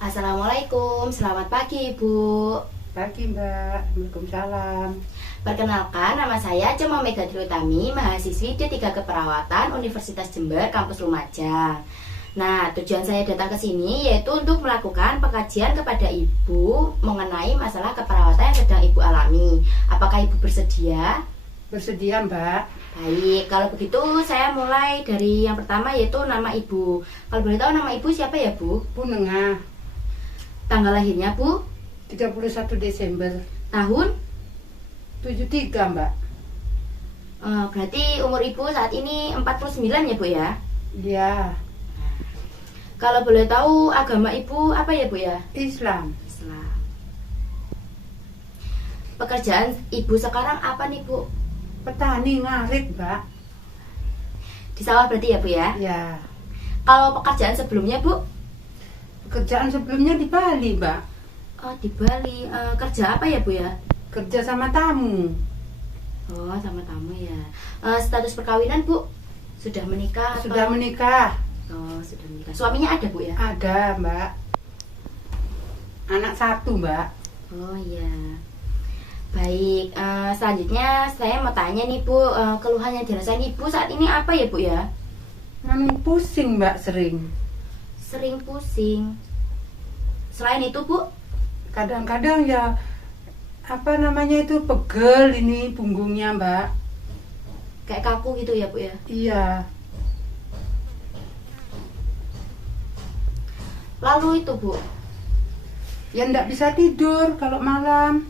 Assalamualaikum, selamat pagi Ibu. Pagi Mbak, Waalaikumsalam. Perkenalkan, nama saya Cema Mega Triutami, mahasiswi D3 Keperawatan Universitas Jember, Kampus Lumajang. Nah, tujuan saya datang ke sini yaitu untuk melakukan pengkajian kepada Ibu mengenai masalah keperawatan yang sedang Ibu alami. Apakah Ibu bersedia? Bersedia Mbak? Baik, kalau begitu saya mulai dari yang pertama yaitu nama Ibu. Kalau boleh tahu nama Ibu siapa ya Bu? Bu Nengah, Tanggal lahirnya Bu? 31 Desember Tahun? 73 Mbak. Berarti umur Ibu saat ini 49 ya Bu ya? Iya, Kalau boleh tahu agama Ibu apa ya Bu ya? Islam. Islam. Pekerjaan Ibu sekarang apa nih Bu? Petani ngarit Mbak. Di sawah berarti ya Bu ya? Ya, Kalau pekerjaan sebelumnya Bu? pekerjaan sebelumnya di Bali Mbak. Oh, di Bali. Kerja apa ya Bu ya? Kerja sama tamu. Oh, sama tamu ya. Status perkawinan Bu? Sudah menikah? atau- Sudah menikah. Oh, sudah menikah. Suaminya ada Bu ya? Ada Mbak. Anak satu Mbak. Oh iya. Baik, selanjutnya saya mau tanya nih Bu, keluhan yang dirasain Ibu saat ini apa ya Bu ya? Pusing Mbak sering. Sering pusing. Selain itu Bu? Kadang-kadang ya pegel ini punggungnya Mbak. Kayak kaku gitu ya Bu ya? Iya. Lalu itu Bu, Ya ndak bisa tidur kalau malam.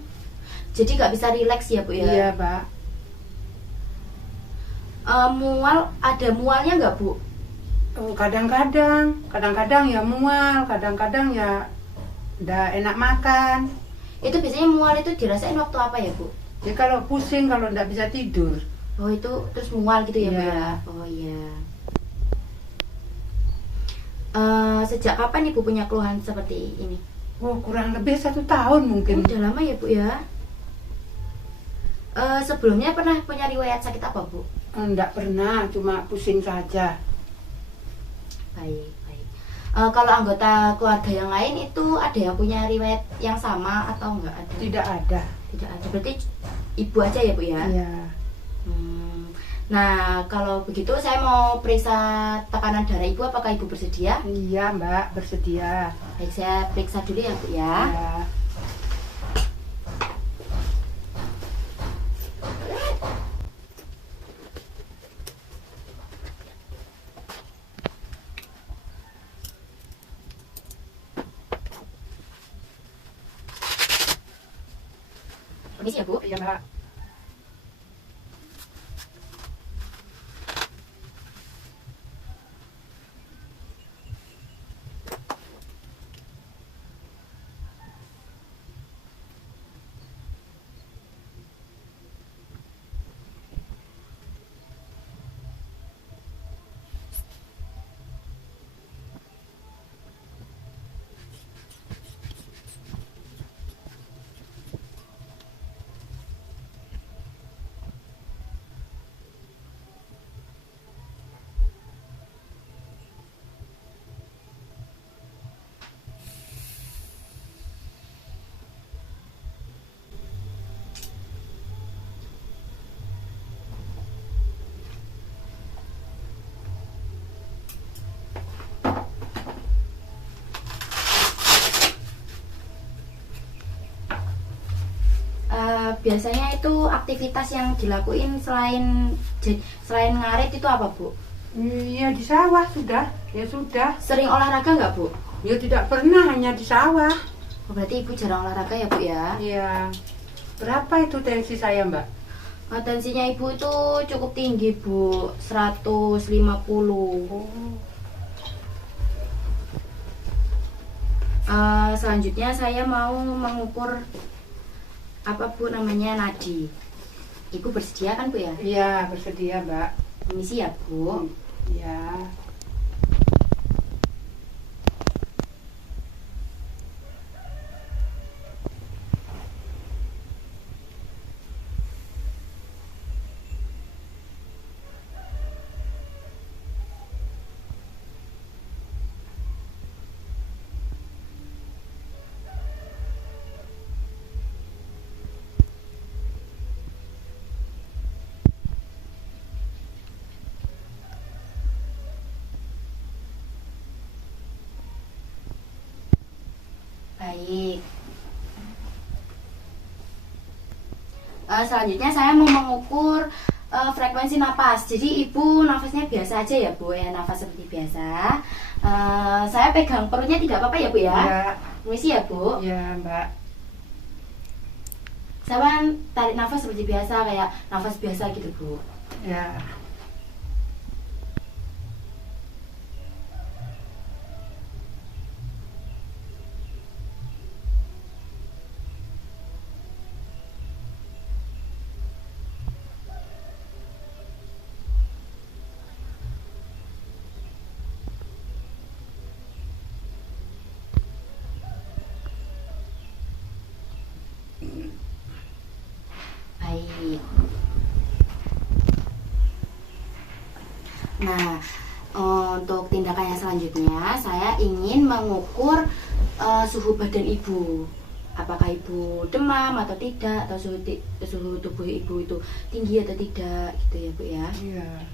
jadi nggak bisa rileks ya Bu ya? Iya, Mbak. Ada mualnya nggak Bu? Oh, kadang-kadang ya mual, kadang-kadang ya ndak enak makan. Itu biasanya mual itu dirasain waktu apa ya Bu? Ya kalau pusing, kalau ndak bisa tidur. Oh itu terus mual gitu ya Bu Iya. ya? Oh iya. Sejak kapan Ibu punya keluhan seperti ini? Oh, kurang lebih 1 tahun mungkin. Udah lama ya Bu ya? Sebelumnya pernah punya riwayat sakit apa Bu? Ndak pernah, cuma pusing saja. Baik, baik. Kalau anggota keluarga yang lain itu ada yang punya riwayat yang sama atau enggak ada? Tidak ada. Tidak ada. Berarti Ibu aja ya Bu ya? Iya. Nah, kalau begitu saya mau periksa tekanan darah Ibu, apakah Ibu bersedia? Iya, Mbak, bersedia. Baik, saya periksa dulu ya Bu ya. Ya. Permisi ya Bu. Iya, Mbak. Biasanya itu aktivitas yang dilakuin selain ngarit itu apa Bu? Iya, di sawah sudah. Ya sudah. Sering olahraga nggak Bu? Ya tidak pernah, hanya di sawah. Oh, berarti Ibu jarang olahraga ya Bu ya? Iya. Berapa itu tensi saya, Mbak? Tensinya Ibu itu cukup tinggi Bu, 150. Oh. Selanjutnya saya mau mengukur apa Bu namanya nadi. Ibu bersedia kan Bu ya? Iya, bersedia, Mbak. Permisi ya Bu. Ya. Baik. Selanjutnya saya mau mengukur frekuensi napas. Jadi ibu nafasnya biasa aja ya bu, ya nafas seperti biasa. Saya pegang perutnya tidak apa-apa ya bu ya? Ya. Permisi ya bu. Ya mbak. Saya tarik nafas seperti biasa, kayak nafas biasa gitu bu. Ya. Baik. Nah, untuk tindakan yang selanjutnya, saya ingin mengukur suhu badan ibu. Apakah ibu demam atau tidak, atau suhu tubuh ibu itu tinggi atau tidak, gitu ya bu ya. Iya.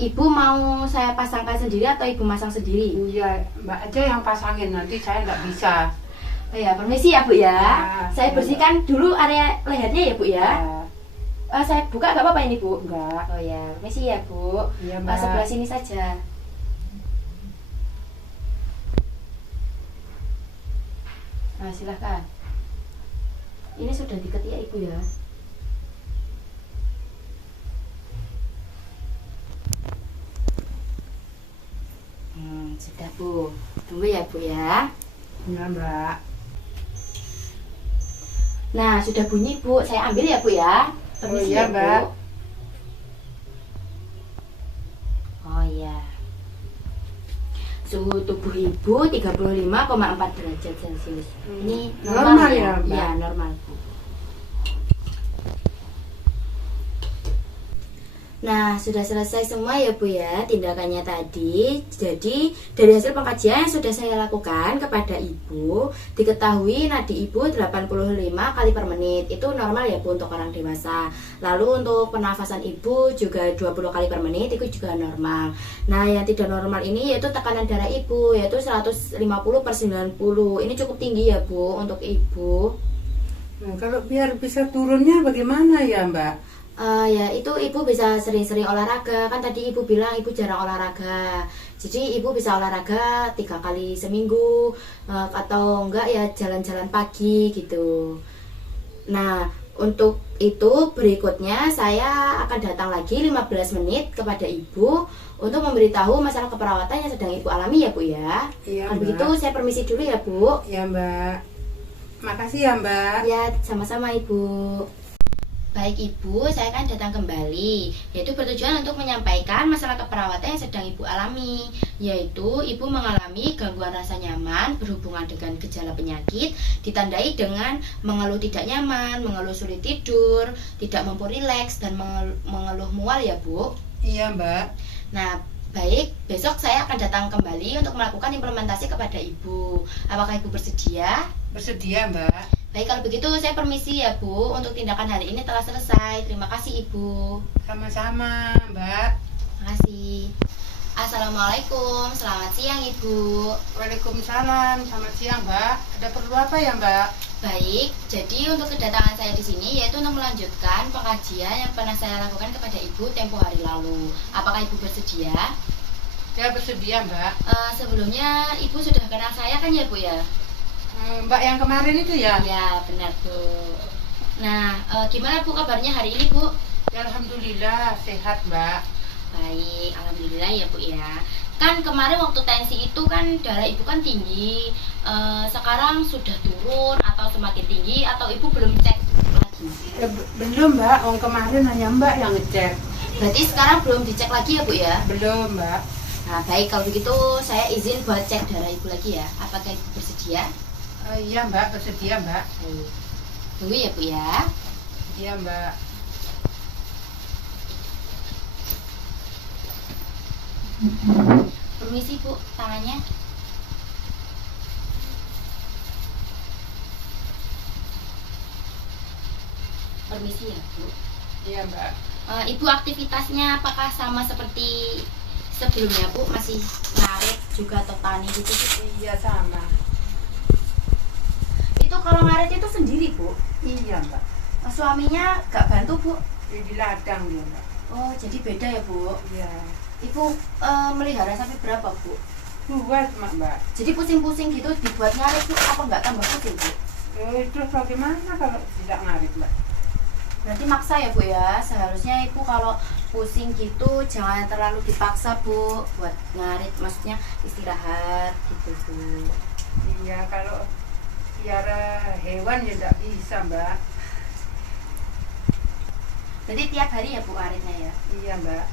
Ibu mau saya pasangkan sendiri atau ibu masang sendiri? Iya, mbak aja yang pasangin, nanti saya nggak bisa. Oh ya, permisi ya bu ya. Ya, Saya ya, bersihkan dulu area lehernya ya bu ya. Ya, Saya buka nggak apa-apa ini bu? enggak. Oh ya, permisi ya bu. Iya mbak. Sebelah sini saja. Nah, silahkan. Ini sudah diketik ibu ya. Sudah bu. Tunggu ya bu ya. Iya mbak. Nah, sudah bunyi bu. Saya ambil ya bu ya. Permisi iya, ya bu. Mbak. Oh iya. Suhu tubuh ibu 35,4 derajat Celcius. Ini normal, Normal ya? ya, Mbak? Iya, normal bu. Nah, sudah selesai semua ya Bu ya tindakannya tadi. Jadi, dari hasil pengkajian yang sudah saya lakukan kepada Ibu, diketahui nadi Ibu 85 kali per menit. Itu normal ya Bu untuk orang dewasa. Lalu untuk pernafasan Ibu juga 20 kali per menit, itu juga normal. Nah, yang tidak normal ini yaitu tekanan darah Ibu, yaitu 150/90. Ini cukup tinggi ya Bu untuk Ibu. Nah, kalau biar bisa turunnya bagaimana ya mbak? Ya itu ibu bisa sering-sering olahraga. Kan tadi ibu bilang ibu jarang olahraga. Jadi ibu bisa olahraga 3 kali seminggu, atau enggak ya jalan-jalan pagi gitu. Nah untuk itu berikutnya saya akan datang lagi 15 menit kepada ibu untuk memberitahu masalah keperawatan yang sedang ibu alami ya bu ya. Iya, Kalau Mbak. begitu saya permisi dulu ya bu. Ya mbak. Makasih ya mbak. Ya sama-sama ibu. Baik Ibu, saya akan datang kembali, yaitu bertujuan untuk menyampaikan masalah keperawatan yang sedang Ibu alami, yaitu Ibu mengalami gangguan rasa nyaman berhubungan dengan gejala penyakit, ditandai dengan mengeluh tidak nyaman, mengeluh sulit tidur, tidak mampu rileks, dan mengeluh mual ya Bu. Iya mbak. Nah, baik, besok saya akan datang kembali untuk melakukan implementasi kepada Ibu. Apakah Ibu bersedia? Bersedia mbak. Baik, kalau begitu saya permisi ya Bu. Untuk tindakan hari ini telah selesai. Terima kasih Ibu. Sama-sama mbak. Terima kasih. Assalamualaikum, selamat siang Ibu. Waalaikumsalam. Selamat siang mbak. Ada perlu apa ya mbak? Baik, jadi untuk kedatangan saya di sini yaitu untuk melanjutkan pengkajian yang pernah saya lakukan kepada Ibu tempo hari lalu. Apakah Ibu bersedia? Ya bersedia mbak. Sebelumnya Ibu sudah kenal saya kan ya Bu ya? Mbak yang kemarin itu ya? Ya, benar Bu. Nah, gimana Bu kabarnya hari ini Bu? Ya, alhamdulillah sehat mbak. Baik, alhamdulillah ya Bu ya. Kan kemarin waktu tensi itu kan darah Ibu kan tinggi. Sekarang sudah turun atau semakin tinggi atau Ibu belum cek lagi? Ya, belum mbak. Kemarin hanya mbak yang ngecek. Berarti sekarang belum dicek lagi ya Bu ya? Belum mbak. Nah baik, kalau begitu saya izin buat cek darah Ibu lagi ya. Apakah Ibu bersedia? Iya mbak, bersedia mbak. Baik. Tunggu ya Bu ya. Iya mbak. Permisi Bu, tangannya. Permisi ya Bu. Iya Mbak. Ibu aktivitasnya apakah sama seperti sebelumnya Bu? Masih ngarit juga atau tani gitu Bu? Iya sama. Itu kalau ngarit itu sendiri Bu? Iya Mbak. Suaminya gak bantu Bu? Di ladang dia Mbak. Oh jadi beda ya Bu? Iya. Ibu melihara sapi berapa Bu? 2 cuma Mbak. Jadi pusing-pusing gitu dibuat ngarit Bu, apa nggak tambah pusing Bu? Terus bagaimana kalau tidak ngarit Mbak? Berarti maksa ya Bu ya. Seharusnya Ibu kalau pusing gitu jangan terlalu dipaksa Bu buat ngarit, maksudnya istirahat gitu Bu. Iya, kalau piara hewan ya tidak bisa Mbak. Jadi tiap hari ya Bu ngaritnya ya? Iya Mbak.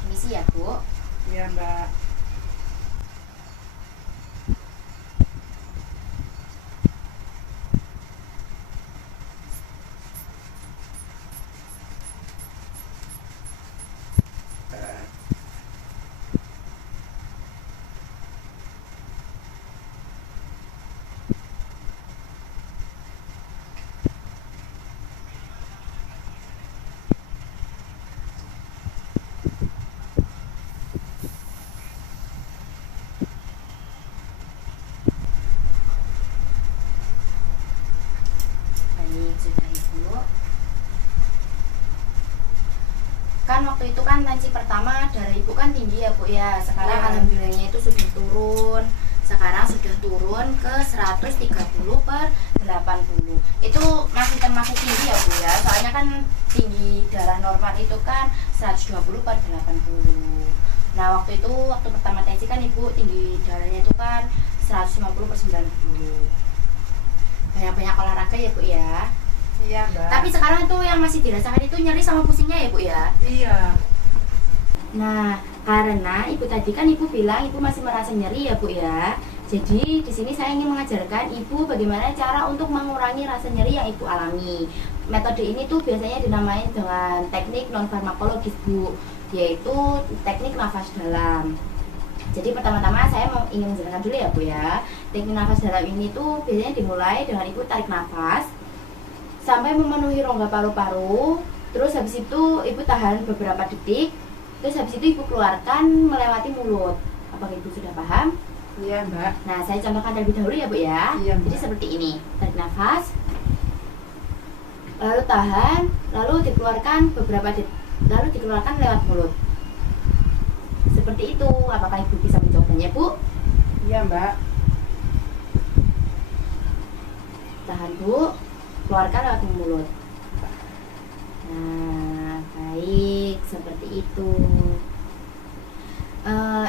Permisi ya Bu. Iya Mbak. Baik, sudah Ibu. Kan waktu itu kan tensi pertama darah Ibu kan tinggi ya Bu ya. Sekarang Ya. alhamdulillahnya itu sudah turun. Sekarang sudah turun ke 130/80. Itu masih termasuk tinggi ya Bu ya. Soalnya kan tinggi darah normal itu kan 120/80. Nah, waktu itu waktu pertama tensi kan Ibu tinggi darahnya itu kan 150/90. Banyak-banyak olahraga ya Bu ya. Iya Mbak. Tapi sekarang itu yang masih dirasakan itu nyeri sama pusingnya ya Bu ya. Iya. Nah, karena Ibu tadi kan Ibu bilang Ibu masih merasa nyeri ya Bu ya. Jadi di sini saya ingin mengajarkan Ibu bagaimana cara untuk mengurangi rasa nyeri yang Ibu alami. Metode ini tuh biasanya dinamai dengan teknik non farmakologis Bu, yaitu teknik nafas dalam. Jadi pertama-tama saya ingin menjelaskan dulu ya Bu ya. Teknik nafas dalam ini tuh biasanya dimulai dengan Ibu tarik nafas sampai memenuhi rongga paru-paru. Terus habis itu Ibu tahan beberapa detik. Terus habis itu Ibu keluarkan melewati mulut. Apakah Ibu sudah paham? Iya Mbak. Nah, saya contohkan terlebih dahulu ya Bu ya. Iya, Mbak. Jadi seperti ini. Tarik nafas, lalu tahan, lalu dikeluarkan beberapa detik, lalu dikeluarkan lewat mulut. Seperti itu. Apakah Ibu bisa mencobanya Bu? Iya Mbak. Tahan Bu, keluarkan lewat mulut. Nah, baik, seperti itu.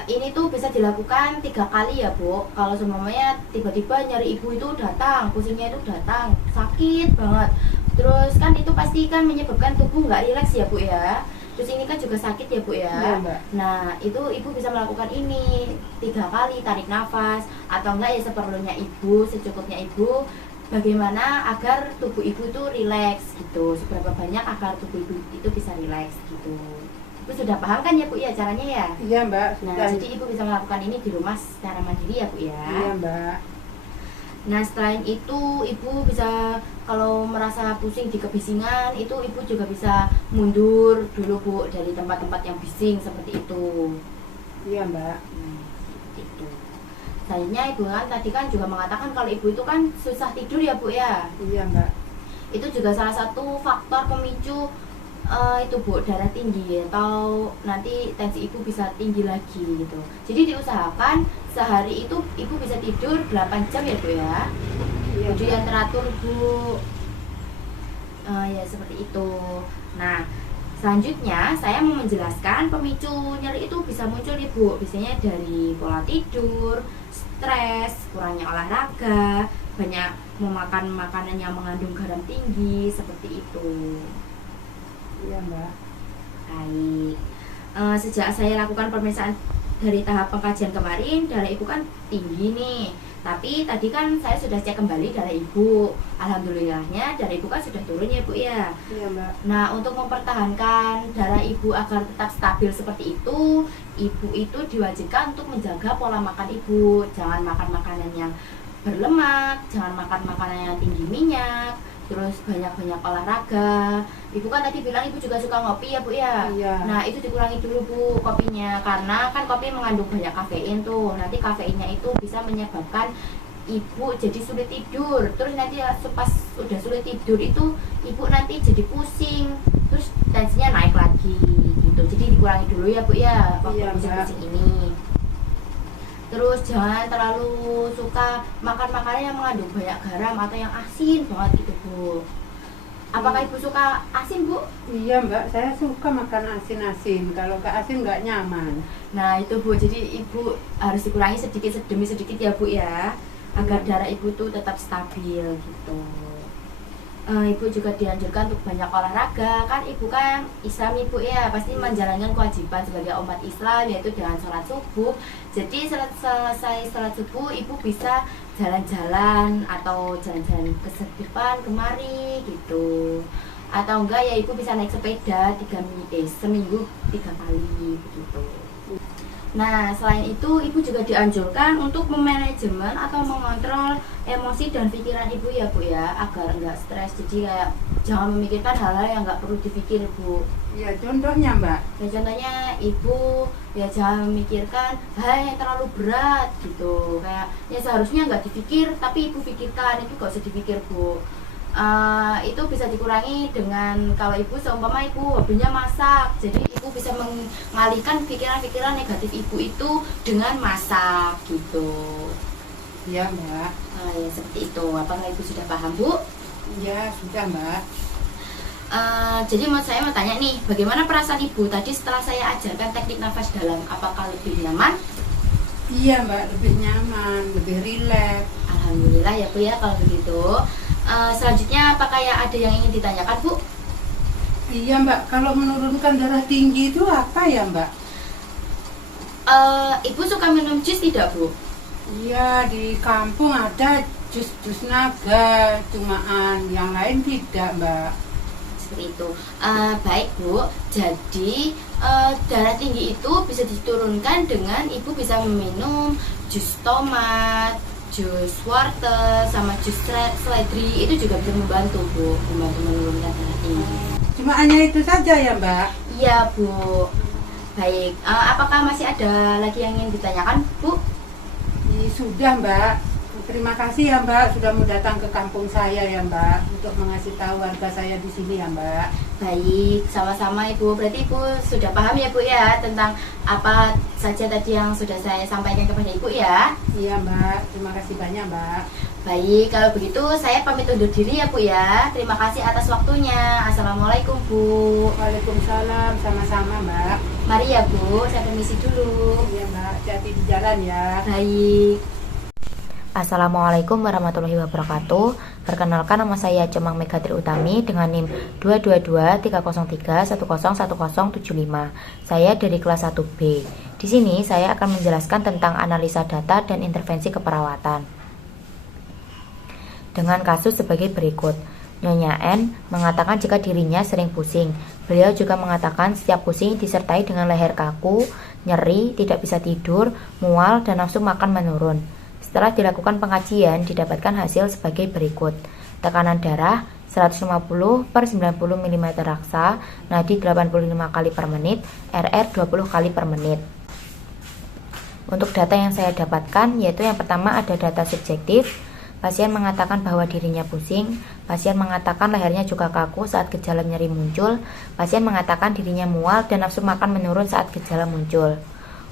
Ini tuh bisa dilakukan 3 kali ya Bu. Kalau semuanya tiba-tiba nyari Ibu itu datang, pusingnya itu datang, sakit banget. Terus kan itu pasti kan menyebabkan tubuh nggak rileks ya Bu ya. Terus ini kan juga sakit ya Bu ya. Iya, Mbak. Nah itu Ibu bisa melakukan ini 3 kali, tarik nafas atau enggak ya seperlunya Ibu, secukupnya Ibu. Bagaimana agar tubuh Ibu itu rileks gitu. Seberapa banyak agar tubuh Ibu itu bisa rileks gitu. Ibu sudah paham kan ya Bu ya caranya ya? Iya Mbak. Nah, Sudah. jadi Ibu bisa melakukan ini di rumah secara mandiri ya Bu ya. Iya Mbak. Nah, selain itu Ibu bisa kalau merasa pusing di kebisingan itu Ibu juga bisa mundur dulu Bu dari tempat-tempat yang bising seperti itu. Iya Mbak. Itu. Selanjutnya Ibu kan tadi kan juga mengatakan kalau Ibu itu kan susah tidur ya Bu ya. Iya Mbak. Itu juga salah satu faktor pemicu itu Bu, darah tinggi atau nanti tensi Ibu bisa tinggi lagi gitu. Jadi diusahakan sehari itu Ibu bisa tidur 8 jam ya Bu ya. Iya. Tidur yang teratur Bu. Ya seperti itu. Nah, selanjutnya saya mau menjelaskan pemicu nyeri itu bisa muncul Ibu. Biasanya dari pola tidur, stres, kurangnya olahraga, banyak memakan makanan yang mengandung garam tinggi seperti itu. Iya Mbak. Baik. Sejak saya lakukan pemeriksaan dari tahap pengkajian kemarin, darah Ibu kan tinggi nih. Tapi tadi kan saya sudah cek kembali darah Ibu. Alhamdulillahnya darah Ibu kan sudah turun ya Bu ya. Iya Mbak. Nah, untuk mempertahankan darah Ibu agar tetap stabil seperti itu, Ibu itu diwajibkan untuk menjaga pola makan Ibu. Jangan makan makanan yang berlemak, jangan makan makanan yang tinggi minyak, terus banyak-banyak olahraga. Ibu kan tadi bilang ibu juga suka ngopi ya Bu ya. Iya. Nah itu dikurangi dulu Bu kopinya, karena kan kopi mengandung banyak kafein tuh. Nanti kafeinnya itu bisa menyebabkan ibu jadi sulit tidur. Terus nanti pas udah sulit tidur itu ibu nanti jadi pusing, terus tensinya naik lagi gitu. Jadi dikurangi dulu ya Bu ya waktu Iya, Mbak. pusing-pusing ini. Terus jangan terlalu suka makan makanan yang mengandung banyak garam atau yang asin banget gitu Bu. Apakah ibu suka asin Bu? Iya Mbak, saya suka makan asin-asin. Kalau nggak asin nggak nyaman. Nah itu Bu, jadi ibu harus dikurangi sedikit demi sedikit ya Bu ya, agar darah ibu tuh tetap stabil gitu. Ibu juga dianjurkan untuk banyak olahraga, kan ibu kan Islam ibu ya, pasti menjalankan kewajiban sebagai umat Islam, yaitu dengan sholat subuh. Jadi selesai sholat subuh ibu bisa jalan-jalan atau jalan-jalan ke depan kemari gitu, atau enggak ya ibu bisa naik sepeda seminggu 3 kali begitu. Nah, selain itu, ibu juga dianjurkan untuk memanajemen atau mengontrol emosi dan pikiran ibu ya Bu ya, agar enggak stres. Jadi kayak jangan memikirkan hal-hal yang enggak perlu dipikir Bu. Ya contohnya Mbak. Ya contohnya ibu ya jangan memikirkan hal yang terlalu berat gitu. Kayak ya seharusnya enggak dipikir, tapi ibu pikirkan, itu gak usah dipikir Bu. Itu bisa dikurangi dengan kalau ibu seumpama ibu hobinya masak, jadi ibu bisa mengalihkan pikiran-pikiran negatif ibu itu dengan masak gitu. Iya Mbak. Nah ya seperti itu. Apakah ibu sudah paham Bu? Ya sudah Mbak. Jadi saya mau tanya nih, bagaimana perasaan ibu tadi setelah saya ajarkan teknik nafas dalam? Apakah lebih nyaman? Iya Mbak, lebih nyaman, lebih rileks. Alhamdulillah ya Bu ya kalau begitu. Selanjutnya apakah ya ada yang ingin ditanyakan Bu? Iya Mbak, kalau menurunkan darah tinggi itu apa ya Mbak? Ibu suka minum jus tidak Bu? Iya, di kampung ada jus-jus naga, cumaan yang lain tidak Mbak. Seperti itu. Baik Bu, jadi darah tinggi itu bisa diturunkan dengan ibu bisa meminum jus tomat, jus wortel, sama jus seledri. Itu juga bisa membantu Bu, membantu menurunkan darah tinggi. Cuma hanya itu saja ya Mbak? Iya Bu. Baik, apakah masih ada lagi yang ingin ditanyakan Bu? Sudah Mbak. Terima kasih ya Mbak sudah mau datang ke kampung saya ya Mbak, untuk mengasih tahu warga saya di sini ya Mbak. Baik, sama-sama Ibu. Berarti Ibu sudah paham ya Bu ya tentang apa saja tadi yang sudah saya sampaikan kepada Ibu ya. Iya Mbak, terima kasih banyak Mbak. Baik, kalau begitu saya pamit undur diri ya Bu ya. Terima kasih atas waktunya. Assalamualaikum Bu. Waalaikumsalam, sama-sama Mbak. Mari ya Bu, saya permisi dulu. Iya Mbak, hati-hati di jalan ya. Baik. Assalamualaikum warahmatullahi wabarakatuh. Perkenalkan, nama saya Cemang Megatri Utami dengan NIM 222-303-101075. Saya dari kelas 1B. Di sini saya akan menjelaskan tentang analisa data dan intervensi keperawatan. Dengan kasus sebagai berikut. Nyonya N mengatakan jika dirinya sering pusing. Beliau juga mengatakan setiap pusing disertai dengan leher kaku, nyeri, tidak bisa tidur, mual, dan nafsu makan menurun. Setelah dilakukan pengajian, didapatkan hasil sebagai berikut. Tekanan darah 150 per 90 mm raksa, nadi 85 kali per menit, RR 20 kali per menit. Untuk data yang saya dapatkan, yaitu yang pertama ada data subjektif. Pasien mengatakan bahwa dirinya pusing, pasien mengatakan lehernya juga kaku saat gejala nyeri muncul, pasien mengatakan dirinya mual dan nafsu makan menurun saat gejala muncul.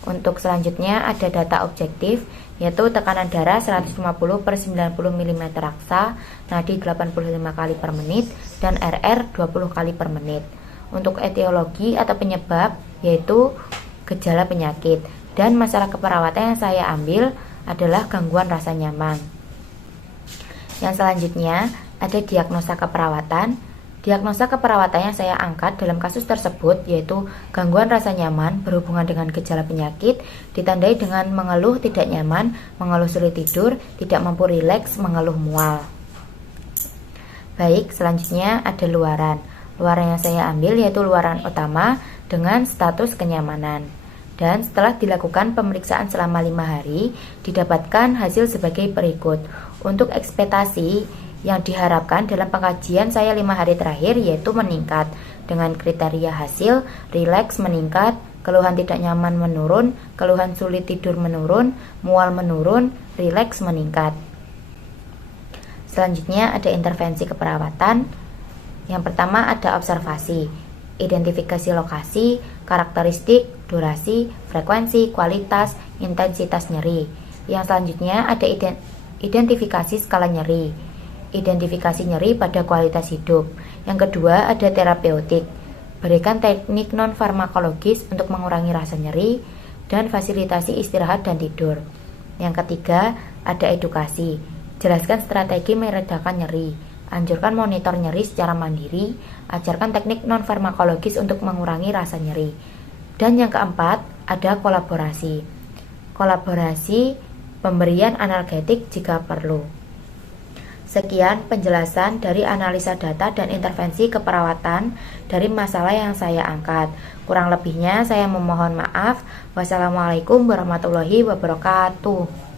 Untuk selanjutnya ada data objektif, yaitu tekanan darah 150 per 90 mm raksa, nadi 85 kali per menit, dan RR 20 kali per menit. Untuk etiologi atau penyebab, yaitu gejala penyakit, dan masalah keperawatan yang saya ambil adalah gangguan rasa nyaman. Yang selanjutnya ada diagnosa keperawatan. Diagnosa keperawatan yang saya angkat dalam kasus tersebut yaitu gangguan rasa nyaman berhubungan dengan gejala penyakit, ditandai dengan mengeluh tidak nyaman, mengeluh sulit tidur, tidak mampu rileks, mengeluh mual. Baik, selanjutnya ada luaran. Luaran yang saya ambil yaitu luaran utama dengan status kenyamanan. Dan setelah dilakukan pemeriksaan selama 5 hari, didapatkan hasil sebagai berikut. Untuk ekspektasi yang diharapkan dalam pengkajian saya 5 hari terakhir yaitu meningkat. Dengan kriteria hasil, rileks meningkat, keluhan tidak nyaman menurun, keluhan sulit tidur menurun, mual menurun, rileks meningkat. Selanjutnya ada intervensi keperawatan. Yang pertama ada observasi, identifikasi lokasi, karakteristik, durasi, frekuensi, kualitas, intensitas nyeri. Yang selanjutnya ada identifikasi skala nyeri, identifikasi nyeri pada kualitas hidup. Yang kedua ada terapeutik, berikan teknik non-farmakologis untuk mengurangi rasa nyeri dan fasilitasi istirahat dan tidur. Yang ketiga ada edukasi, jelaskan strategi meredakan nyeri, anjurkan monitor nyeri secara mandiri, ajarkan teknik non-farmakologis untuk mengurangi rasa nyeri. Dan yang keempat, ada kolaborasi. Kolaborasi, pemberian analgetik jika perlu. Sekian penjelasan dari analisa data dan intervensi keperawatan dari masalah yang saya angkat. Kurang lebihnya saya memohon maaf. Wassalamualaikum warahmatullahi wabarakatuh.